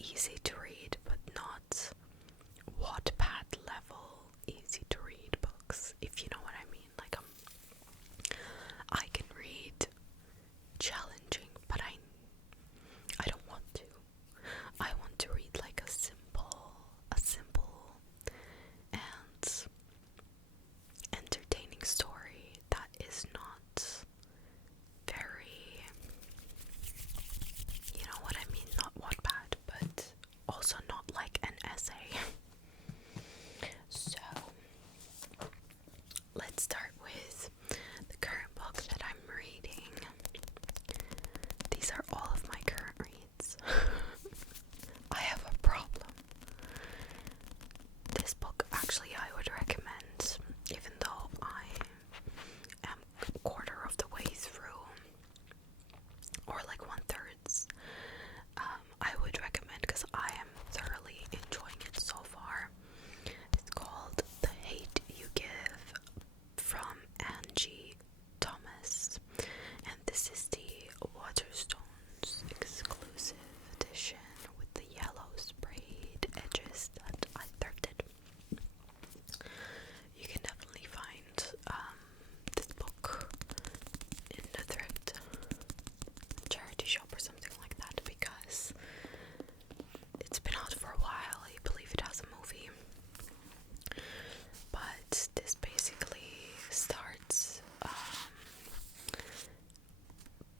easy to read, but not Wattpad level easy to read books, if you know what I mean. Like, I can read challenging, but I don't want to. I want to read like a simple and entertaining story that is not very, you know what I mean, not Wattpad, but also not like an essay. So, let's start with the current book that I'm reading. These are all of my current reads. I have a problem. This book, actually, I would recommend, even though I am a quarter of the way through, or like 1/3. I would recommend because I am thoroughly enjoying it so far. It's called The Hate You Give from Angie Thomas, and this is the Waterstones exclusive edition with the yellow sprayed edges that I thrifted. You can definitely find this book in a thrift charity shop or something like that, because it's been out for a while. I believe it has a movie. But this basically starts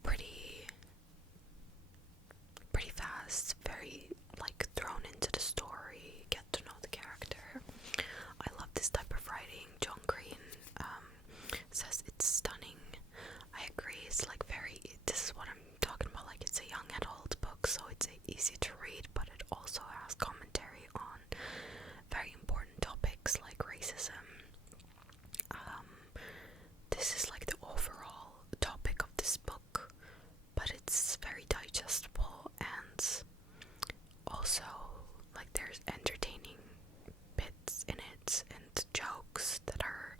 pretty fast, very like thrown into the story, get to know the character. I love this type of writing. John Green says it's stunning. I agree, it's like this is what I'm talking about, like it's a young adult book, so it's easy to read, but it also has commentary on very important topics like racism. This is like the overall topic of this book, but it's very digestible, and also like there's entertaining bits in it and jokes that are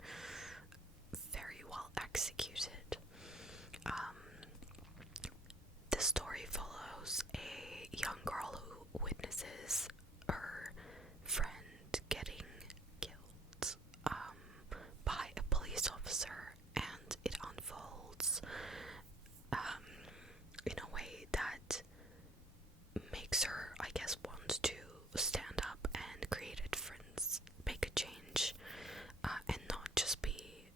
very well executed. The story follows a young girl who witnesses her friend getting killed by a police officer, and it unfolds in a way that makes her, I guess, want to stand up and create a difference, make a change, and not just be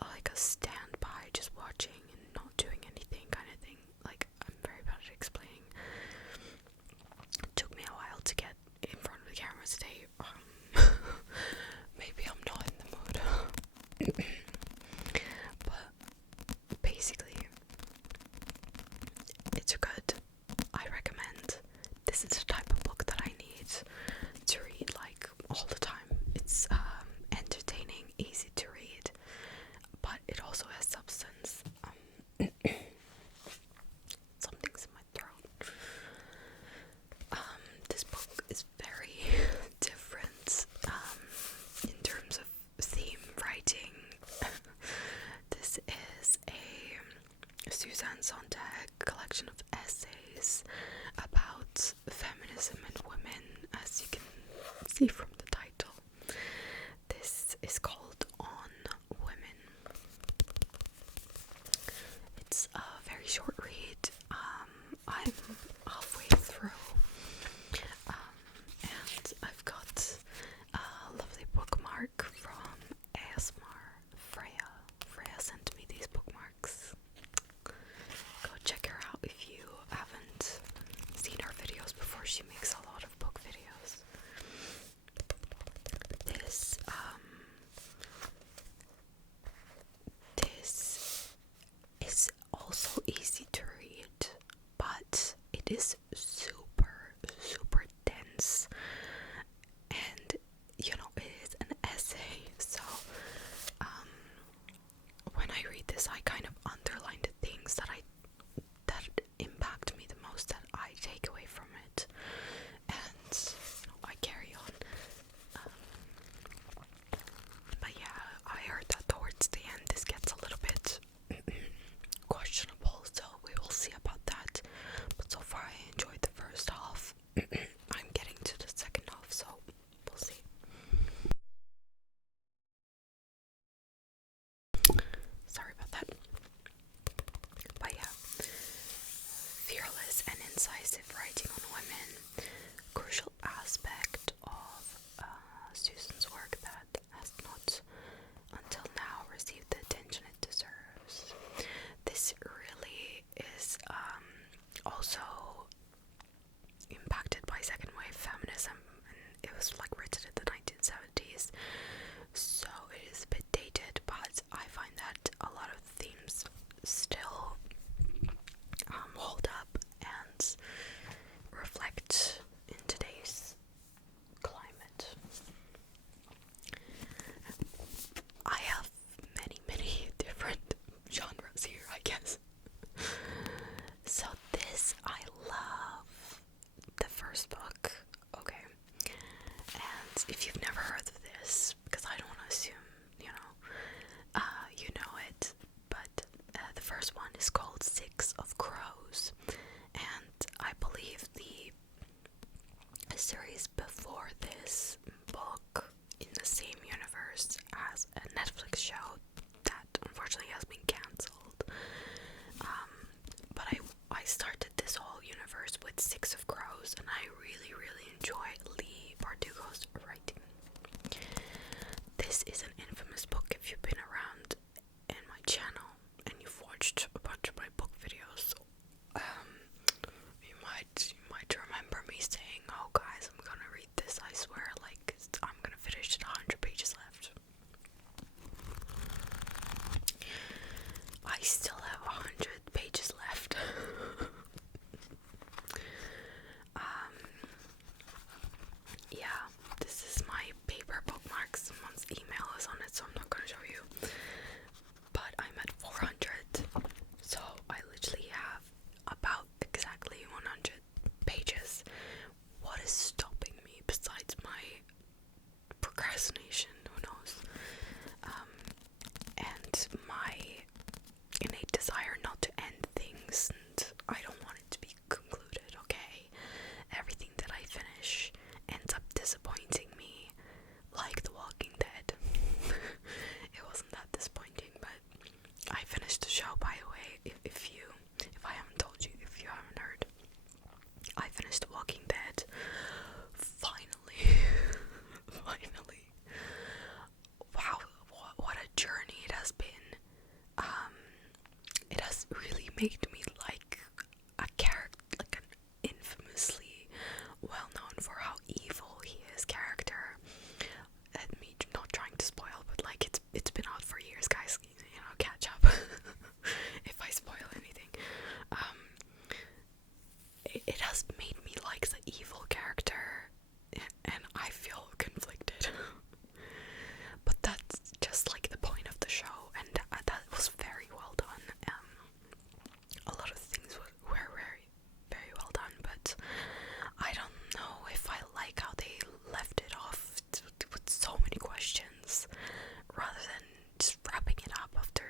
like a standby, just watching and not doing anything kind of thing. Like, I'm very bad at explaining. It took me a while to get in front of the camera today. Maybe I'm not in the mood. But basically, it's good. I recommend. This is the type of book that I need to read like all the time. It's entertaining, easy to read, but it also has substance. Something's in my throat. This book is very different in terms of theme writing. This is a Suzanne Sontag collection of essays about feminism and women, as you can see from the title. This is called On Women. It's a very short read. I'm halfway through, and I've got a lovely bookmark from ASMR Freya. Freya sent me these bookmarks. Go check her out if you haven't seen her videos before. She makes a lot of book videos. This is also easy to read, but it is super dense, and you know, it is an essay, so when I read this, I kind of underline the things that impact me the most, that I take away from it, and you know, I carry on. But yeah, I heard that towards the end this gets a little bit questionable, so we will see about that. But so far I was like written in the 1970s, so it is a bit dated, but I find that a lot of the themes still hold up and reflect in today's climate. I have many different genres here, I guess. So this, I love the first book, okay? And if you've never heard of this, because I don't want to assume, you know it, but the first one is called Six of Crows, and I believe the series before this book in the same universe as a Netflix show that unfortunately has been cancelled. But I started this whole universe with Six of Crows, and I really enjoy Leigh Bardugo's writing. This is an infamous book if you've been around in my channel and you've watched a bunch of my book videos. You might remember me saying, "Oh guys, I'm gonna read this, I swear, like I'm gonna finish it, 100 pages left." I still have 100 pages left. Yeah, this is my paper bookmark. Someone's email is on it, so I'm not gonna show you. But I'm at 400, so I literally have about exactly 100 pages. What is stopping me besides my procrastination? Who knows? And my innate desire not to end things, and I don't want it to be concluded, okay? Everything that I finish ends up disappointing me, like The Walking Dead. It wasn't that disappointing, but I finished the show, by the way. If I haven't told you, if you haven't heard, I finished The Walking Dead. Finally. Finally. Wow, what a journey it has been. It has really made me like a character, like an infamously well known for how evil he is character. And me not trying to spoil, but like it's been out for years, guys. Catch up if I spoil anything. It has made me like the evil character, and I feel conflicted. But that's just like the point of the show, and that was very well done. A lot of things were very well done, but I don't know if I like how they left it off with so many questions, rather than just wrapping it up after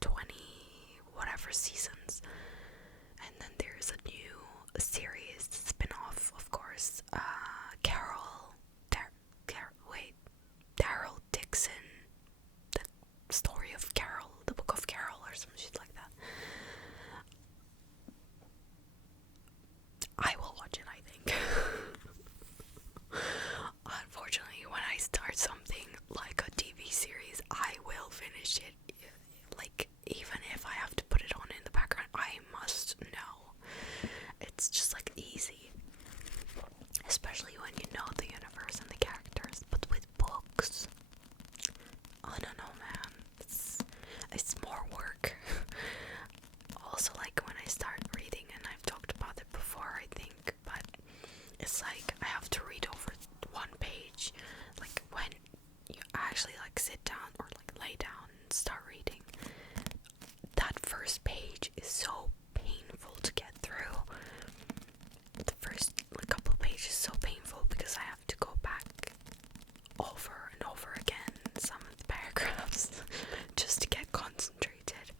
20 whatever seasons. And then there's a new series spin-off, of course, Daryl Dixon, the story of Carol, the book of Carol, or some shit like that. I will watch it, I think. Unfortunately, when I start something like a TV series, I will finish it. Like, even if I have to put it on in the background, I must know. It's just like easy. Especially when you know the universe and the characters. But with books, I don't know, man. It's more work. Also, like when I start reading, and I've talked about it before, I think, but it's like I have to read over one page. Like when you actually like sit down or like lay down and start reading, that first page is so painful to get through. The first couple of pages is so painful because I have to go back over and over again some of the paragraphs just to get concentrated.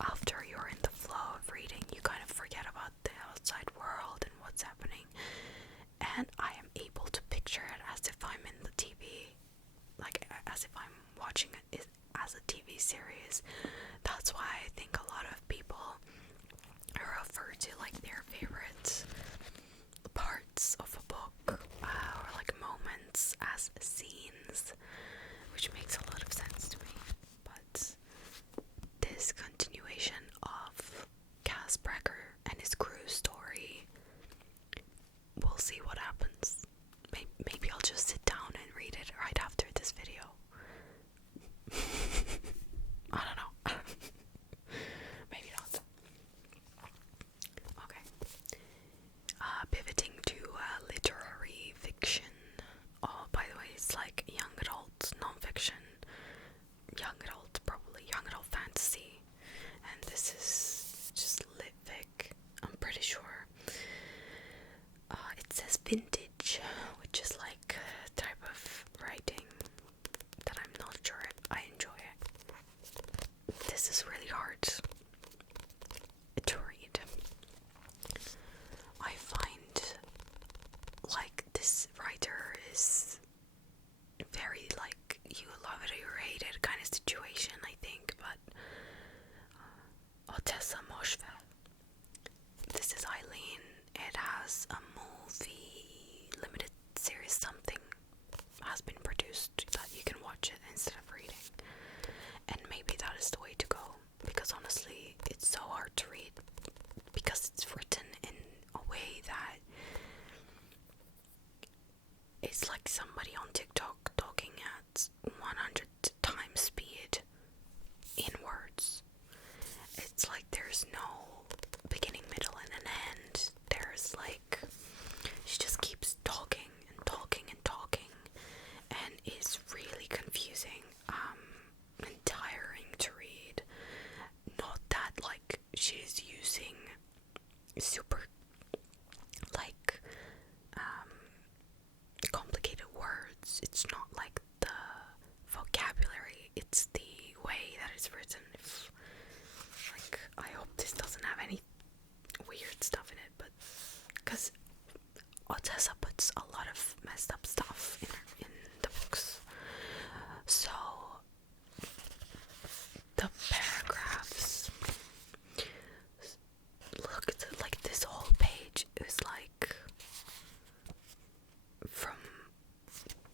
After you're in the flow of reading, you kind of forget about the outside world and what's happening, and I am able to picture it as if I'm in the TV, like as if I'm watching it as a TV series. That's why I think a lot of people refer to like their favorite parts of a book or like moments as scenes, which makes a lot of sense to me. But this continuation of Cass Brecker and his crew story, we'll see what happens. Maybe I'll just this video. I don't know. Maybe not. Okay. Pivoting to literary fiction. Oh, by the way, it's like young adult non-fiction, young adult, probably young adult fantasy, and this is just lit fic, I'm pretty sure. It says vintage, which is like a type of writing that I'm not sure I enjoy it. This is really hard to read. I find like this writer is very like you love it or you hate it kind of situation, I think, but Otessa Moshve. This is Eileen. It has a movie, limited series, something has been produced that you can watch it instead of reading. And maybe that is the way to go, because honestly, it's so hard to read because it's written in a way that it's like somebody on TikTok talking at 100 times speed in words. It's like there's no beginning, middle, and an end. There's like, she just keeps talking and talking and talking, and it's really confusing, and tiring to read. Not that like she's using super like complicated words. It's not like the vocabulary, it's the way that it's written. Like, I hope this doesn't have any weird stuff in it, but because Otessa puts a lot of messed up stuff in the books. So the paragraphs, look at it, like this whole page is like from,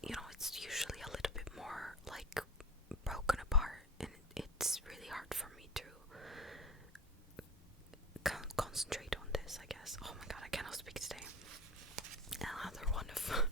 you know, it's usually a little bit more like broken apart, and it's really hard for me to concentrate on this, I guess. Oh my god, I cannot speak today. Another one of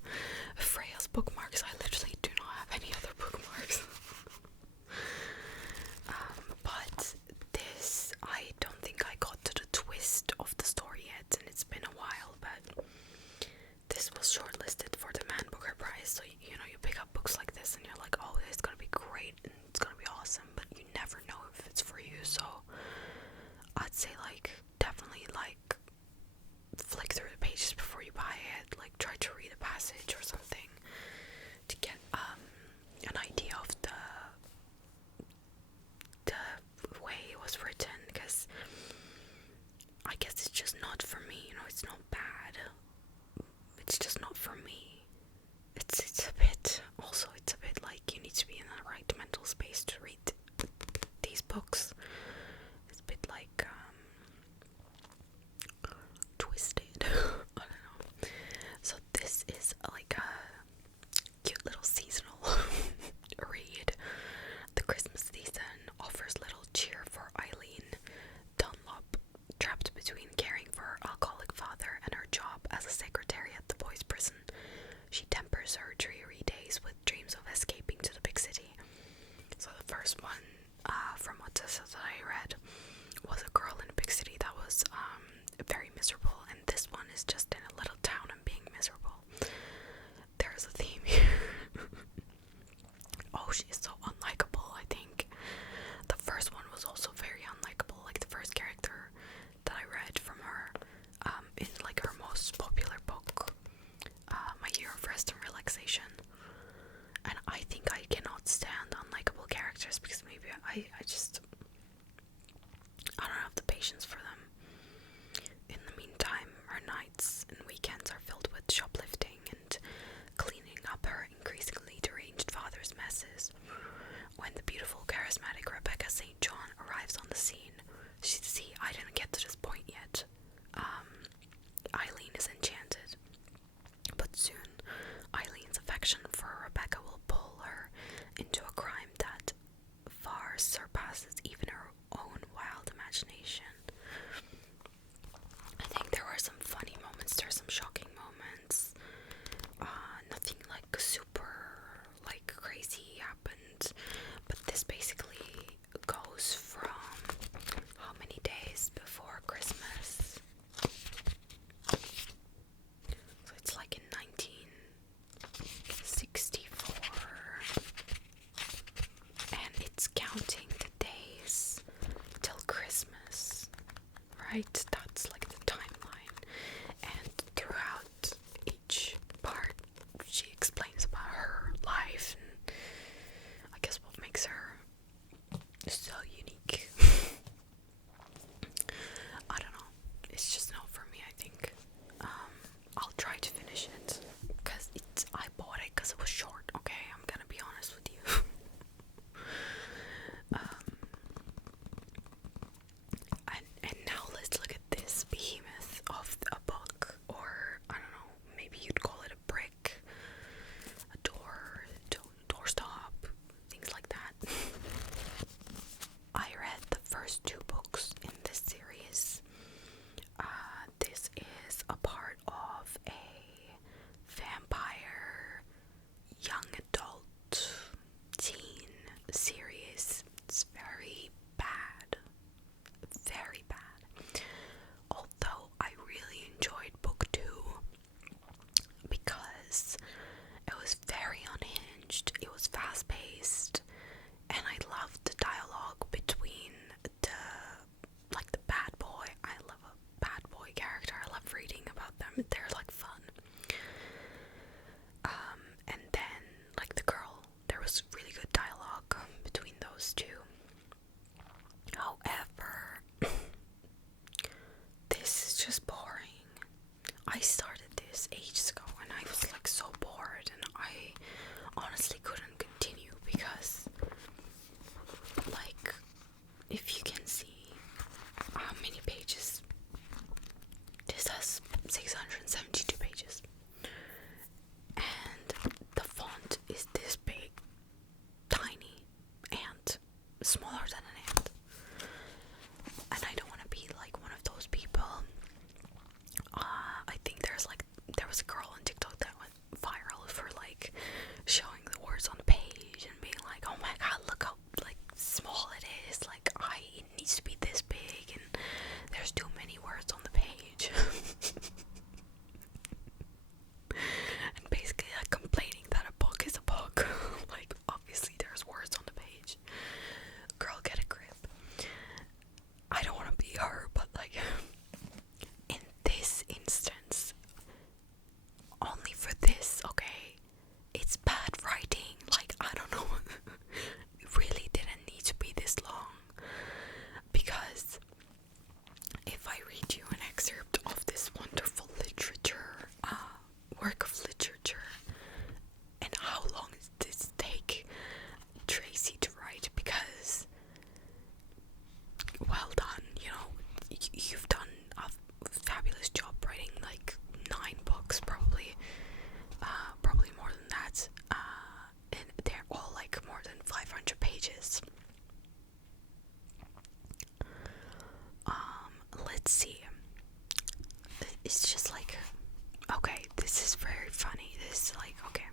this is very funny. This is like, okay,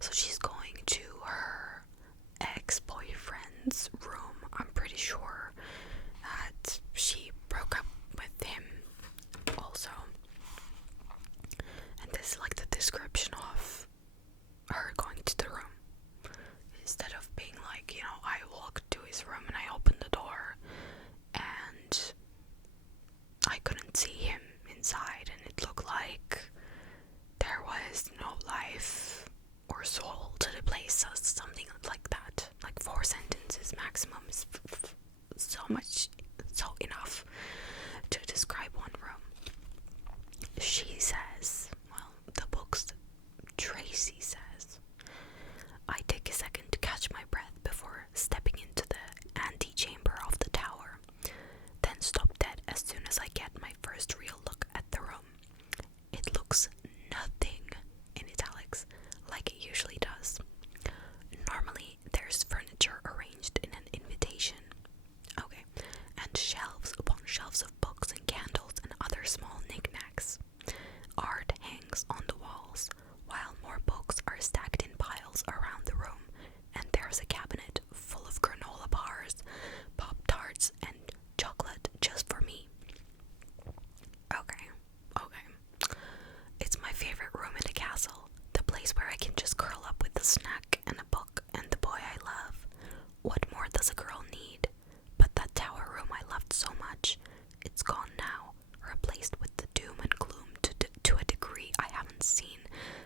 so she's going to her ex-boyfriend's room. I'm pretty sure that she broke up with him also. And this is like the description of her going to the room. Instead of being like, I walked to his room and I opened the door and I couldn't see him inside, and it looked like there was no life or soul to the place, so something like that. Like 4 sentences maximum is so enough to describe one room. She says, Tracy says, I take a second to catch my breath before stepping into the antechamber of the tower, then stop dead as soon as I get my first real look at the room. It looks nothing, in italics, like it usually does. Normally, there's furniture arranged in an invitation. Okay, and shelves upon shelves of books and candles and other small knickknacks. Art hangs on the walls, while more books are stacked in piles around the room, and there's a cabinet full of granola bars, Pop-Tarts, and chocolate just for me. Okay. It's my favorite room in the castle, the place where I can just curl up with a snack and a book and the boy I love. What more does a girl need? But that tower room I loved so much, it's gone now, replaced with the doom and gloom to a degree I haven't seen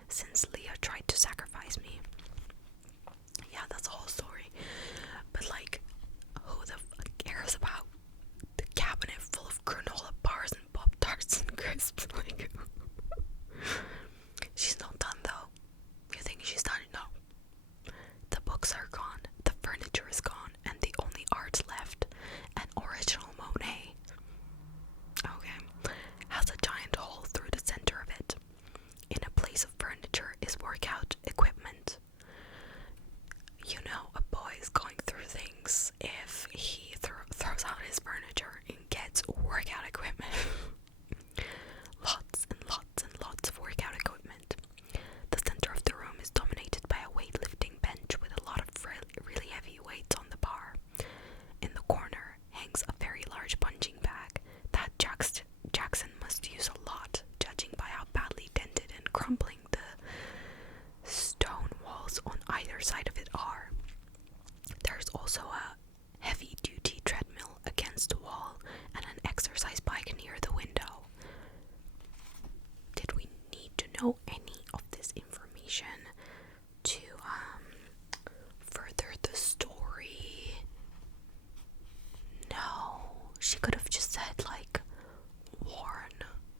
since Leah tried to sacrifice me. Yeah, that's a whole story. But like, who the fuck cares about the cabinet full of granola bars and Pop-Tarts and crisps? Like, she's not done though. You think she's done? No. The books are gone, the furniture is gone, and the only art left, an original Monet, has a giant hole through the center of it. In a place of furniture is workout equipment. A boy is going through things if he throws out his furniture and gets workout equipment. Lots and lots and lots of workout equipment. The center of the room is dominated by a weightlifting bench with a lot of really heavy weights on the bar. In the corner hangs a very large punching bag that Jackson must use a lot, judging by how badly dented and crumbling the stone walls on either side of it are. There's also a heavy-duty treadmill against the wall and an exercise bike near the window. Did we need to know any of this information to further the story? No, she could have just said like worn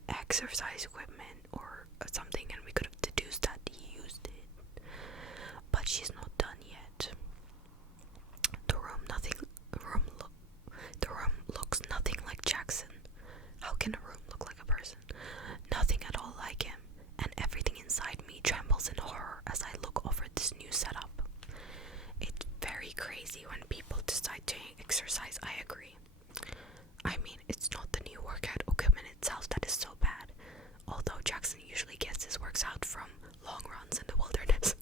exercise equipment or something, and we could have deduced that he used it. But she's not done yet. The room looks nothing like Jackson. How can a room look like a person? Nothing at all like him, and everything inside me trembles in horror as I look over this new setup. It's very crazy when people decide to exercise, I agree. I mean, it's not the new workout equipment itself that is so bad, although Jackson usually gets his works out from long runs in the wilderness.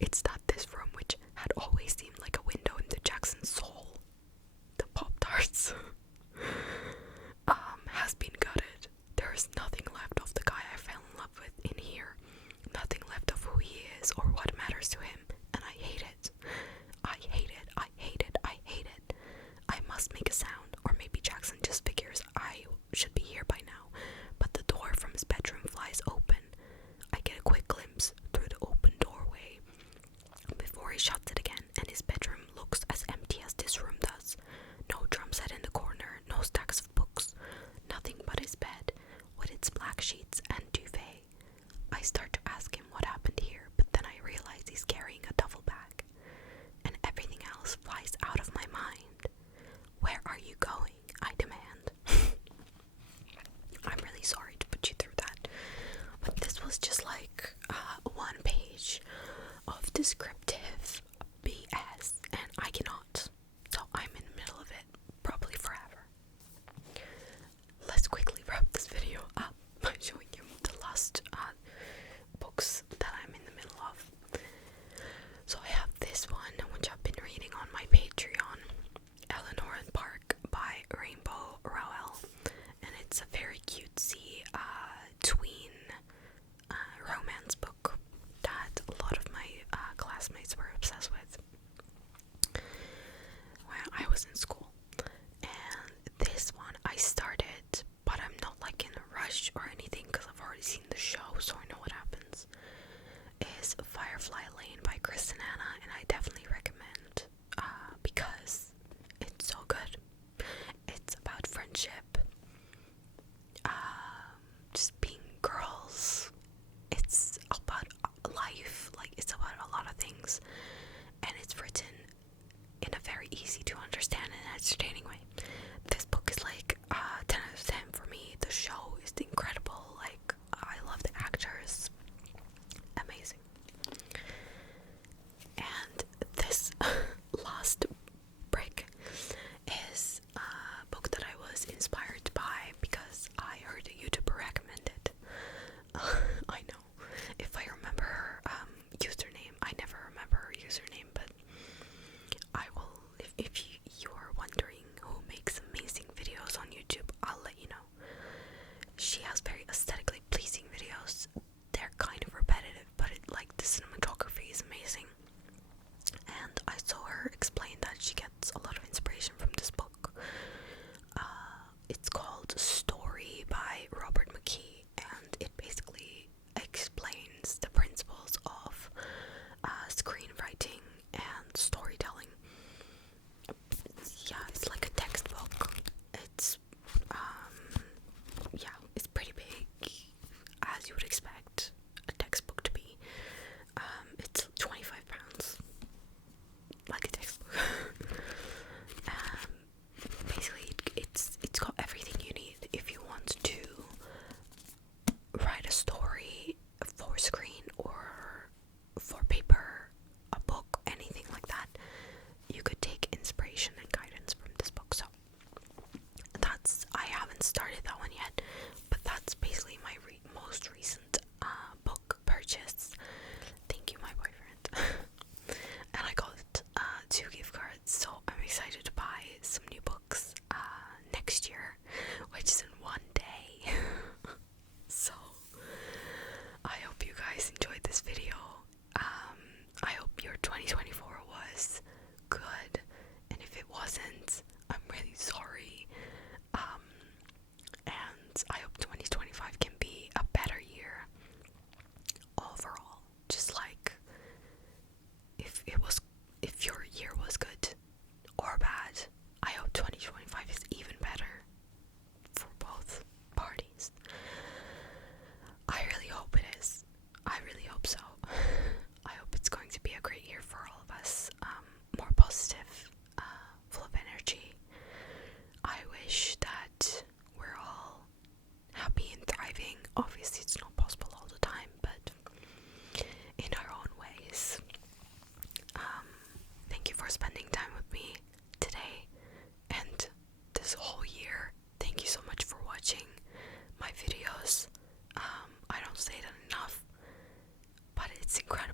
It's that this room, which had always seemed like a window into Jackson's soul, the Pop-Tarts, has been gutted. There is nothing left of the guy I fell in love with in here. Nothing left of who he is or what matters to him, and I hate it. I hate it. I hate it. I hate it. I must make a sound, or maybe Jackson just figures I should be here by now, but the door from his bedroom flies open. I get a quick glimpse through the open doorway before he shuts it again, and his bedroom looks as empty as this room does. No drum set in the corner, no stacks of books, nothing but his bed with its black sheets and duvet. I start to ask him what happened here, but then I realize he's carrying a duffel bag, and everything else flies out of my mind. Where are you going? I demand. I'm really sorry to put you through that, but this was just like 1 page of descriptive BS, and I cannot. So I'm in the middle of it, probably forever. Let's quickly wrap this video up by showing you the last I know. If I remember her username, I never remember her username, but I will. If you are wondering who makes amazing videos on YouTube, I'll let you know. She has very aesthetically pleasing videos. They're kind of repetitive, but like the cinematography is amazing. And I saw her explain that she gets a lot of inspiration from this book. It's called Story by Robert McKee, and it basically explains the principles of screenwriting and storytelling. Yeah, it's like a textbook. It's yeah, it's pretty big, as you would expect a textbook to be. It's £25, like a textbook. Basically, it's got everything you need if you want to write a story for screen or for paper, a book, anything like that. You could take inspiration and guidance from this book. So I haven't started that one yet, but that's basically my most recent book purchase. Thank you, my boyfriend. And I got 2 gift cards, so I'm excited to buy some new books next year, which is in 1 day. So I hope you guys enjoyed this video. I hope your 2024 was good, and if it wasn't, I'm really sorry. And I hope 2025 can be a better year overall. Just like if your year was good or bad, I hope 2025 is even better for both parties. I really hope it is. I really hope so. I hope it's going to be a great year for all of us. More positive, full of energy. I wish that we're all happy and thriving. Obviously, it's not possible all the time, but in our own ways. Thank you for spending time with me today and this whole year. Thank you so much for watching my videos. I don't say that enough, but it's incredible